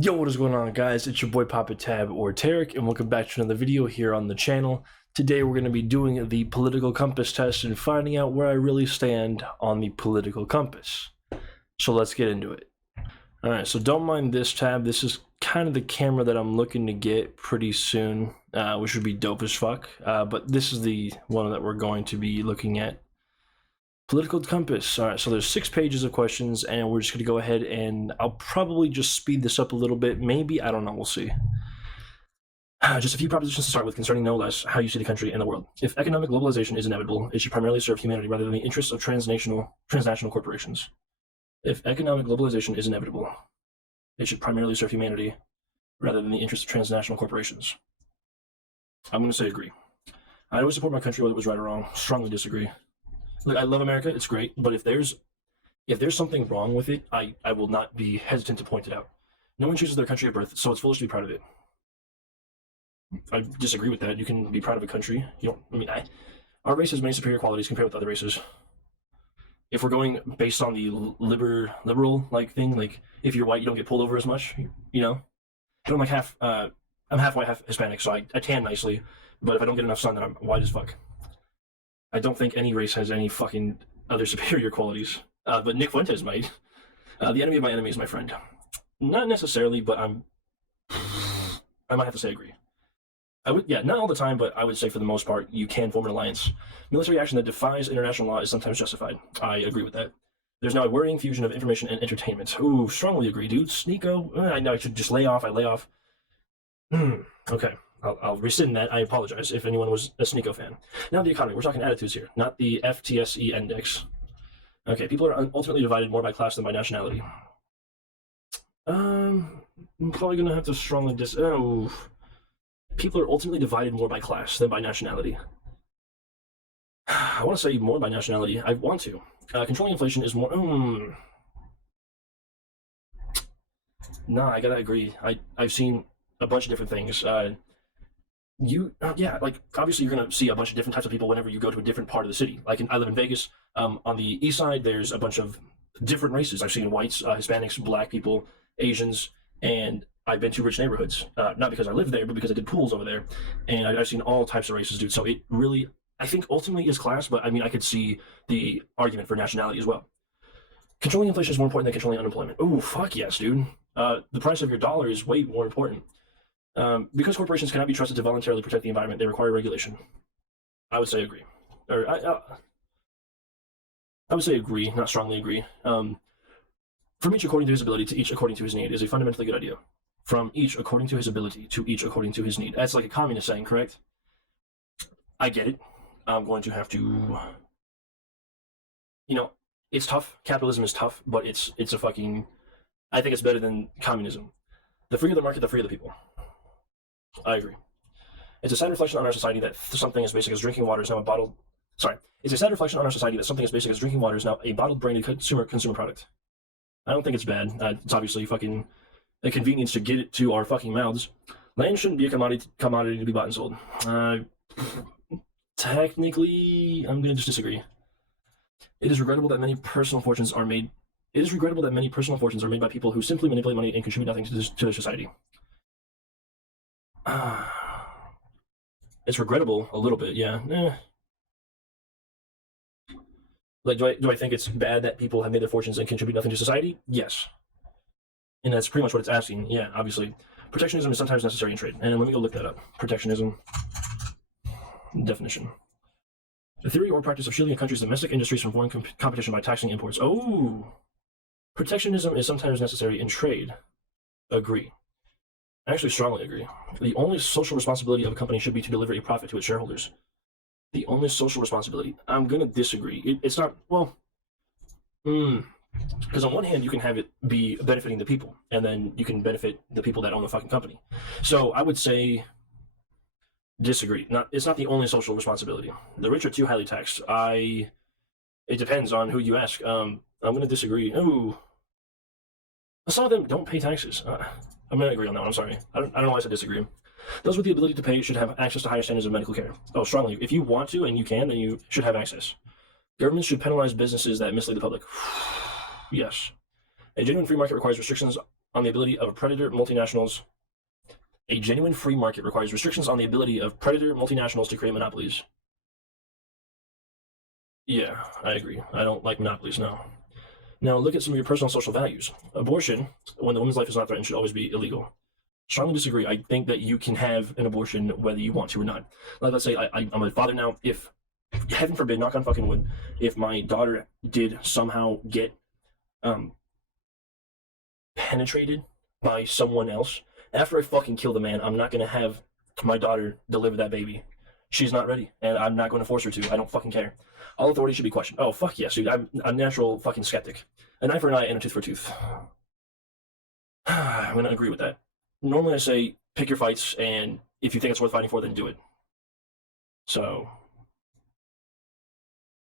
Yo, what is going on, guys? It's your boy Papa Tab or Tarek, and welcome back to another video here on the channel. Today we're going to be doing the political compass test and finding out where I really stand on the political compass. So let's get into it. Alright, so don't mind this tab. This is kind of the camera that I'm looking to get pretty soon, which would be dope as fuck. But this is the one that we're going to be looking at. Political compass. All right, so there's 6 pages of questions, and we're just going to go ahead and I'll probably just speed this up a little bit. Maybe, I don't know, we'll see. Just a few propositions to start with concerning no less how you see the country and the world. If economic globalization is inevitable, it should primarily serve humanity rather than the interests of transnational corporations. If economic globalization is inevitable, it should primarily serve humanity rather than the interests of transnational corporations. I'm going to say agree. I always support my country whether it was right or wrong. Strongly disagree. Look, I love America, it's great, but if there's something wrong with it, I will not be hesitant to point it out. No one chooses their country of birth, so it's foolish to be proud of it. I disagree with that. You can be proud of a country. Our race has many superior qualities compared with other races. If we're going based on the liberal like thing, like if you're white, you don't get pulled over as much, you know? But I'm like I'm half white, half Hispanic, so I tan nicely, but if I don't get enough sun, then I'm white as fuck. I don't think any race has any fucking other superior qualities. But Nick Fuentes might. The enemy of my enemy is my friend. Not necessarily, but I might have to say agree. Not all the time, but I would say for the most part, you can form an alliance. Military action that defies international law is sometimes justified. I agree with that. There's now a worrying fusion of information and entertainment. Ooh, strongly agree, dude. Sneeko, I know I should just lay off. I lay off. Okay. I'll rescind that. I apologize if anyone was a Sneeko fan. Now the economy. We're talking attitudes here, not the FTSE index. Okay, people are ultimately divided more by class than by nationality. I'm probably going to have to strongly people are ultimately divided more by class than by nationality. I want to say more by nationality. I want to. Controlling inflation is more... Nah, I gotta agree. I've seen a bunch of different things. Obviously you're gonna see a bunch of different types of people whenever you go to a different part of the city. Like I live in Vegas. On the east side, there's a bunch of different races. I've seen whites, Hispanics, black people, Asians, and I've been to rich neighborhoods. Not because I live there, but because I did pools over there, and I've seen all types of races, dude. So it really, I think, ultimately is class. But I mean, I could see the argument for nationality as well. Controlling inflation is more important than controlling unemployment. Ooh, fuck yes, dude. The price of your dollar is way more important. Because corporations cannot be trusted to voluntarily protect the environment, they require regulation. I would say agree. Or I would say agree, not strongly agree. From each according to his ability to each according to his need is a fundamentally good idea. From each according to his ability to each according to his need. That's like a communist saying, correct? I get it. I'm going to have to... it's tough. Capitalism is tough, but it's a fucking... I think it's better than communism. The freer the market, the freer the people. I agree. It's a sad reflection on our society that something as basic as drinking water is now a bottled... It's a sad reflection on our society that something as basic as drinking water is now a bottled branded consumer product. I don't think it's bad. It's obviously fucking a convenience to get it to our fucking mouths. Land shouldn't be a commodity to be bought and sold. Technically, I'm going to just disagree. It is regrettable that many personal fortunes are made... It is regrettable that many personal fortunes are made by people who simply manipulate money and contribute nothing to their society. It's regrettable a little bit, yeah. Like, do I think it's bad that people have made their fortunes and contribute nothing to society? Yes. And that's pretty much what it's asking. Yeah, obviously. Protectionism is sometimes necessary in trade. And let me go look that up. Protectionism. Definition. The theory or practice of shielding a country's domestic industries from foreign competition by taxing imports. Oh! Protectionism is sometimes necessary in trade. Agree. I actually strongly agree. The only social responsibility of a company should be to deliver a profit to its shareholders. The only social responsibility. I'm going to disagree. It's not, well, because on one hand, you can have it be benefiting the people, and then you can benefit the people that own the fucking company. So I would say disagree. It's not the only social responsibility. The rich are too highly taxed. It depends on who you ask. I'm going to disagree. Ooh. Some of them don't pay taxes. I'm going to agree on that one. I'm sorry. I don't know why I said disagree. Those with the ability to pay should have access to higher standards of medical care. Oh, strongly. If you want to and you can, then you should have access. Governments should penalize businesses that mislead the public. Yes. A genuine free market requires restrictions on the ability of predator multinationals. A genuine free market requires restrictions on the ability of predator multinationals to create monopolies. Yeah, I agree. I don't like monopolies, no. Now, look at some of your personal social values. Abortion, when the woman's life is not threatened, should always be illegal. Strongly disagree. I think that you can have an abortion whether you want to or not. Like, let's say I'm a father now. If, heaven forbid, knock on fucking wood, if my daughter did somehow get penetrated by someone else, after I fucking kill the man, I'm not going to have my daughter deliver that baby. She's not ready, and I'm not going to force her to. I don't fucking care. All authority should be questioned. Oh, fuck yes, dude. I'm a natural fucking skeptic. An eye for an eye and a tooth for a tooth. I'm going to agree with that. Normally I say pick your fights, and if you think it's worth fighting for, then do it. So,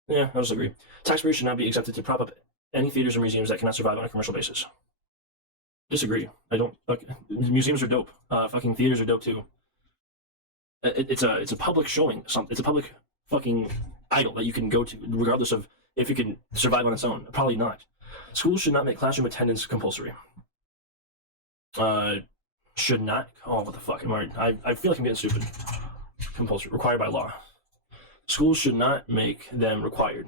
yeah, I'll just agree. Taxpayers should not be exempted to prop up any theaters or museums that cannot survive on a commercial basis. Disagree. I don't. Museums are dope. Fucking theaters are dope too. It's a public showing. It's a public fucking idol that you can go to, regardless of if it can survive on its own. Probably not. Schools should not make classroom attendance compulsory. Should not. Oh, what the fuck? I feel like I'm getting stupid. Compulsory. Required by law. Schools should not make them required.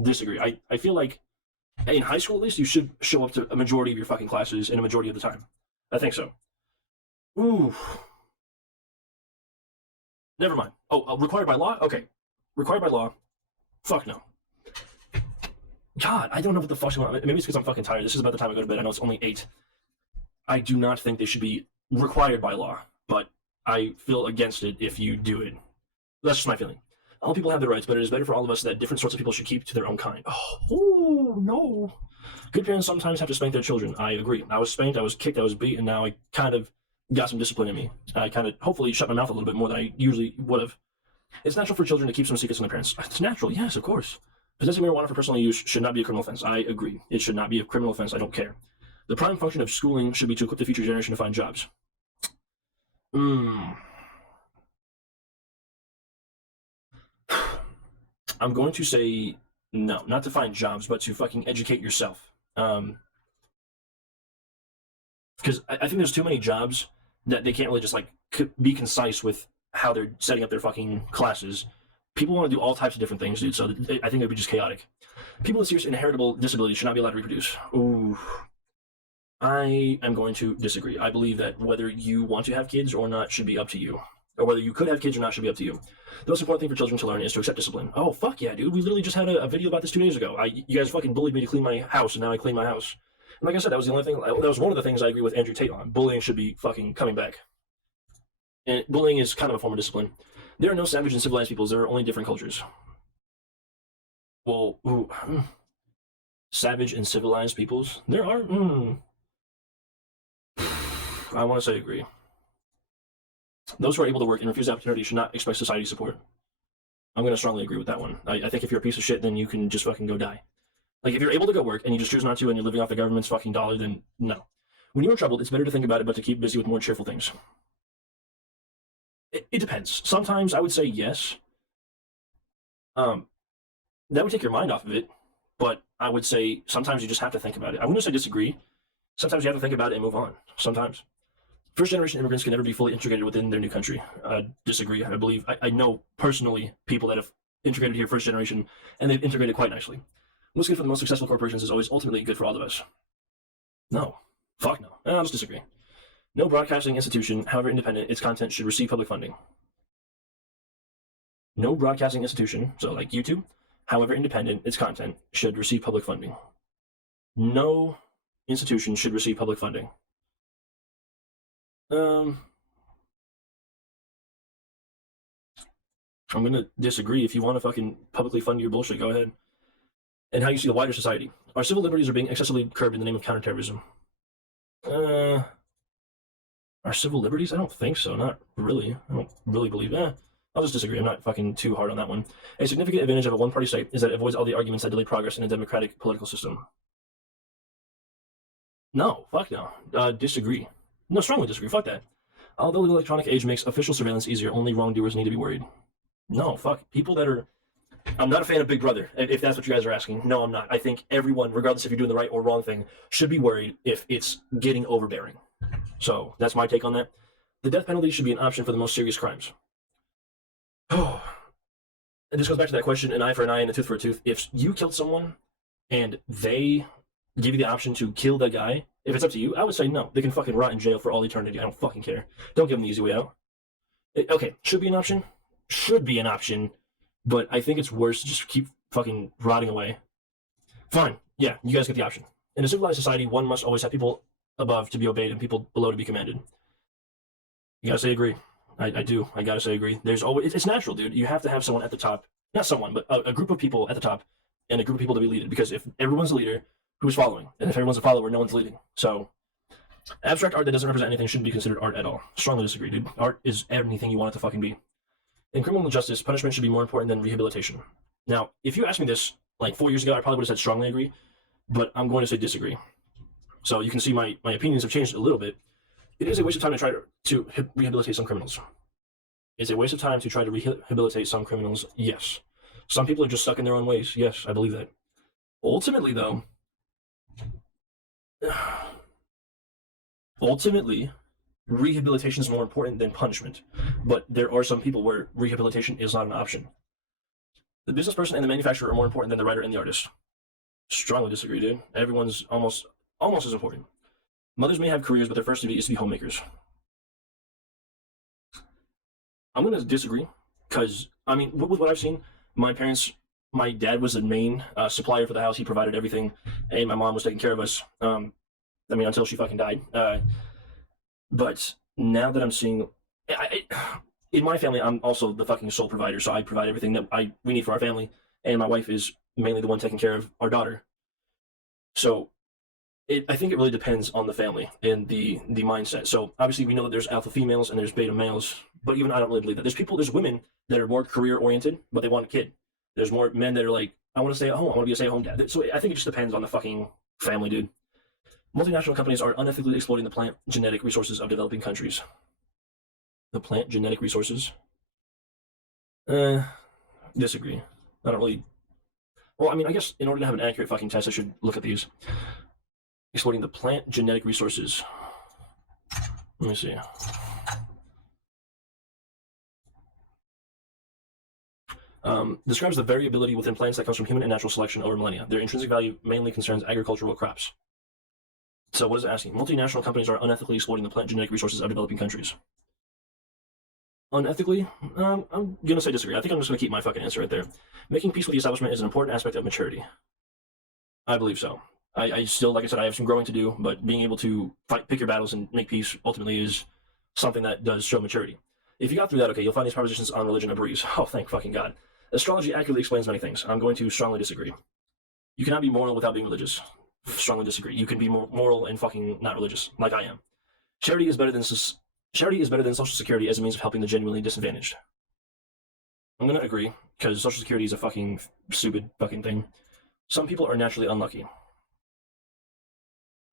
Disagree. I feel like in high school, at least, you should show up to a majority of your fucking classes in a majority of the time. I think so. Ooh. Never mind. Oh, required by law? Okay. Required by law. Fuck no. God, I don't know what the fuck's going on. Maybe it's because I'm fucking tired. This is about the time I go to bed. I know it's only 8. I do not think they should be required by law, but I feel against it if you do it. That's just my feeling. All people have their rights, but it is better for all of us that different sorts of people should keep to their own kind. Oh, no. Good parents sometimes have to spank their children. I agree. I was spanked, I was kicked, I was beat, and now I kind of got some discipline in me. I kind of hopefully shut my mouth a little bit more than I usually would have. It's natural for children to keep some secrets from their parents. It's natural, yes, of course. Possessing marijuana for personal use should not be a criminal offense. I agree. It should not be a criminal offense. I don't care. The prime function of schooling should be to equip the future generation to find jobs. I'm going to say no, not to find jobs, but to fucking educate yourself. Because I think there's too many jobs that they can't really just like be concise with how they're setting up their fucking classes. People want to do all types of different things, dude, so I think it would be just chaotic. People with serious inheritable disabilities should not be allowed to reproduce. Ooh. I am going to disagree. I believe that whether you want to have kids or not should be up to you. Or whether you could have kids or not should be up to you. The most important thing for children to learn is to accept discipline. Oh, fuck yeah, dude. We literally just had a video about this 2 days ago. You guys fucking bullied me to clean my house, and now I clean my house. And like I said, that was the only thing. That was one of the things I agree with Andrew Tate on. Bullying should be fucking coming back. And bullying is kind of a form of discipline. There are no savage and civilized peoples. There are only different cultures. Well, savage and civilized peoples? There are. I want to say agree. Those who are able to work and refuse the opportunity should not expect society's support. I'm going to strongly agree with that one. I think if you're a piece of shit, then you can just fucking go die. Like, if you're able to go work and you just choose not to and you're living off the government's fucking dollar, then no. When you're in trouble, it's better to think about it, but to keep busy with more cheerful things. It depends. Sometimes I would say yes. That would take your mind off of it, but I would say sometimes you just have to think about it. I wouldn't say disagree. Sometimes you have to think about it and move on. Sometimes. First-generation immigrants can never be fully integrated within their new country. Disagree. I believe I know personally people that have integrated here first generation, and they've integrated quite nicely. What's good for the most successful corporations is always ultimately good for all of us. No. Fuck no. I'll just disagree. No broadcasting institution, however independent, its content should receive public funding. No broadcasting institution, so like YouTube, however independent, its content should receive public funding. No institution should receive public funding. I'm gonna disagree. If you want to fucking publicly fund your bullshit, go ahead. And how you see the wider society. Our civil liberties are being excessively curbed in the name of counterterrorism. Our civil liberties? I don't think so. Not really. I don't really believe that. I'll just disagree. I'm not fucking too hard on that one. A significant advantage of a one-party state is that it avoids all the arguments that delay progress in a democratic political system. No. Fuck no. Disagree. No, strongly disagree. Fuck that. Although the electronic age makes official surveillance easier, only wrongdoers need to be worried. No, fuck. People that are I'm not a fan of Big Brother, if that's what you guys are asking. No, I'm not. I think everyone, regardless if you're doing the right or wrong thing, should be worried if it's getting overbearing. So that's my take on that. The death penalty should be an option for the most serious crimes. Oh, and this goes back to that question, an eye for an eye and a tooth for a tooth. If you killed someone and they give you the option to kill that guy, if it's up to you, I would say no. They can fucking rot in jail for all eternity. I don't fucking care. Don't give them the easy way out. Okay, should be an option. Should be an option. But I think it's worse to just keep fucking rotting away. Fine. Yeah, you guys get the option. In a civilized society, one must always have people above to be obeyed and people below to be commanded. You gotta say agree. I do. I gotta say agree. There's always, it's natural, dude. You have to have someone at the top. Not someone, but a group of people at the top and a group of people to be leaded. Because if everyone's a leader, who's following? And if everyone's a follower, no one's leading. So, abstract art that doesn't represent anything shouldn't be considered art at all. Strongly disagree, dude. Art is anything you want it to fucking be. In criminal justice, punishment should be more important than rehabilitation. Now, if you asked me this like 4 years ago, I probably would have said strongly agree, but I'm going to say disagree. So you can see my opinions have changed a little bit. It is a waste of time to try to rehabilitate some criminals. It's a waste of time to try to rehabilitate some criminals, yes. Some people are just stuck in their own ways, yes, I believe that. Ultimately, though, rehabilitation is more important than punishment, but there are some people where rehabilitation is not an option. The business person and the manufacturer are more important than the writer and the artist. Strongly disagree, dude. Everyone's almost as important. Mothers may have careers, but their first duty is to be homemakers. I'm going to disagree, because, I mean, with what I've seen, my dad was the main supplier for the house. He provided everything, and my mom was taking care of us, until she fucking died. But now that I'm seeing, in my family, I'm also the fucking sole provider, so I provide everything that we need for our family, and my wife is mainly the one taking care of our daughter. So I think it really depends on the family and the mindset. So obviously we know that there's alpha females and there's beta males, but even I don't really believe that. There's women that are more career oriented, but they want a kid. There's more men that are like, I want to stay at home. I want to be a stay-at-home dad. So I think it just depends on the fucking family, dude. Multinational companies are unethically exploiting the plant genetic resources of developing countries. The plant genetic resources? Disagree. I don't really... Well, I mean, I guess in order to have an accurate fucking test, I should look at these. Exploiting the plant genetic resources. Let me see. Describes the variability within plants that comes from human and natural selection over millennia. Their intrinsic value mainly concerns agricultural crops. So what is it asking? Multinational companies are unethically exploiting the plant genetic resources of developing countries. Unethically? I'm going to say disagree. I think I'm just going to keep my fucking answer right there. Making peace with the establishment is an important aspect of maturity. I believe so. I still, like I said, I have some growing to do, but being able to pick your battles and make peace ultimately is something that does show maturity. If you got through that, okay, you'll find these propositions on religion a breeze. Oh, thank fucking God. Astrology accurately explains many things. I'm going to strongly disagree. You cannot be moral without being religious. Strongly disagree. You can be moral and fucking not religious, like I am. Charity is better than Social Security as a means of helping the genuinely disadvantaged. I'm going to agree, because Social Security is a fucking stupid fucking thing. Some people are naturally unlucky.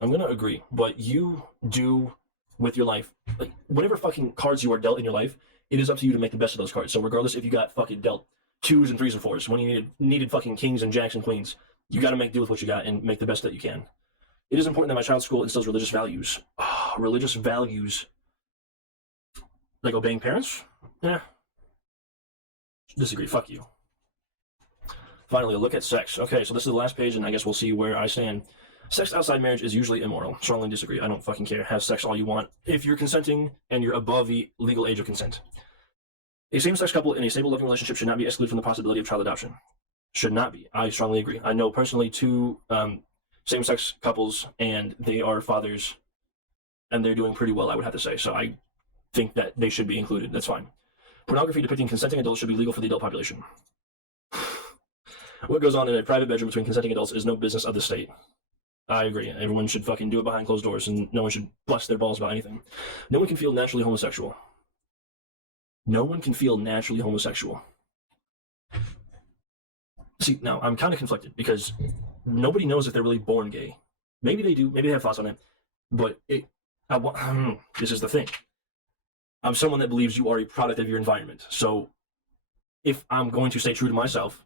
I'm going to agree, but you do with your life, like, whatever fucking cards you are dealt in your life, it is up to you to make the best of those cards. So regardless if you got fucking dealt 2s and 3s and 4s, when you needed fucking kings and jacks and queens, you got to make do with what you got and make the best that you can. It is important that my child's school instills religious values. Oh, religious values. Like obeying parents? Yeah. Disagree. Fuck you. Finally, a look at sex. Okay, so this is the last page, and I guess we'll see where I stand. Sex outside marriage is usually immoral. Strongly disagree. I don't fucking care. Have sex all you want if you're consenting and you're above the legal age of consent. A same-sex couple in a stable loving relationship should not be excluded from the possibility of child adoption. Should not be. I strongly agree. I know personally 2 same-sex couples, and they are fathers, and they're doing pretty well, I would have to say. So I think that they should be included. That's fine. Pornography depicting consenting adults should be legal for the adult population. What goes on in a private bedroom between consenting adults is no business of the state. I agree. Everyone should fucking do it behind closed doors, and no one should bust their balls about anything. No one can feel naturally homosexual. No one can feel naturally homosexual. See, now, I'm kind of conflicted, because nobody knows if they're really born gay. Maybe they do. Maybe they have thoughts on it. But this is the thing. I'm someone that believes you are a product of your environment. So if I'm going to stay true to myself,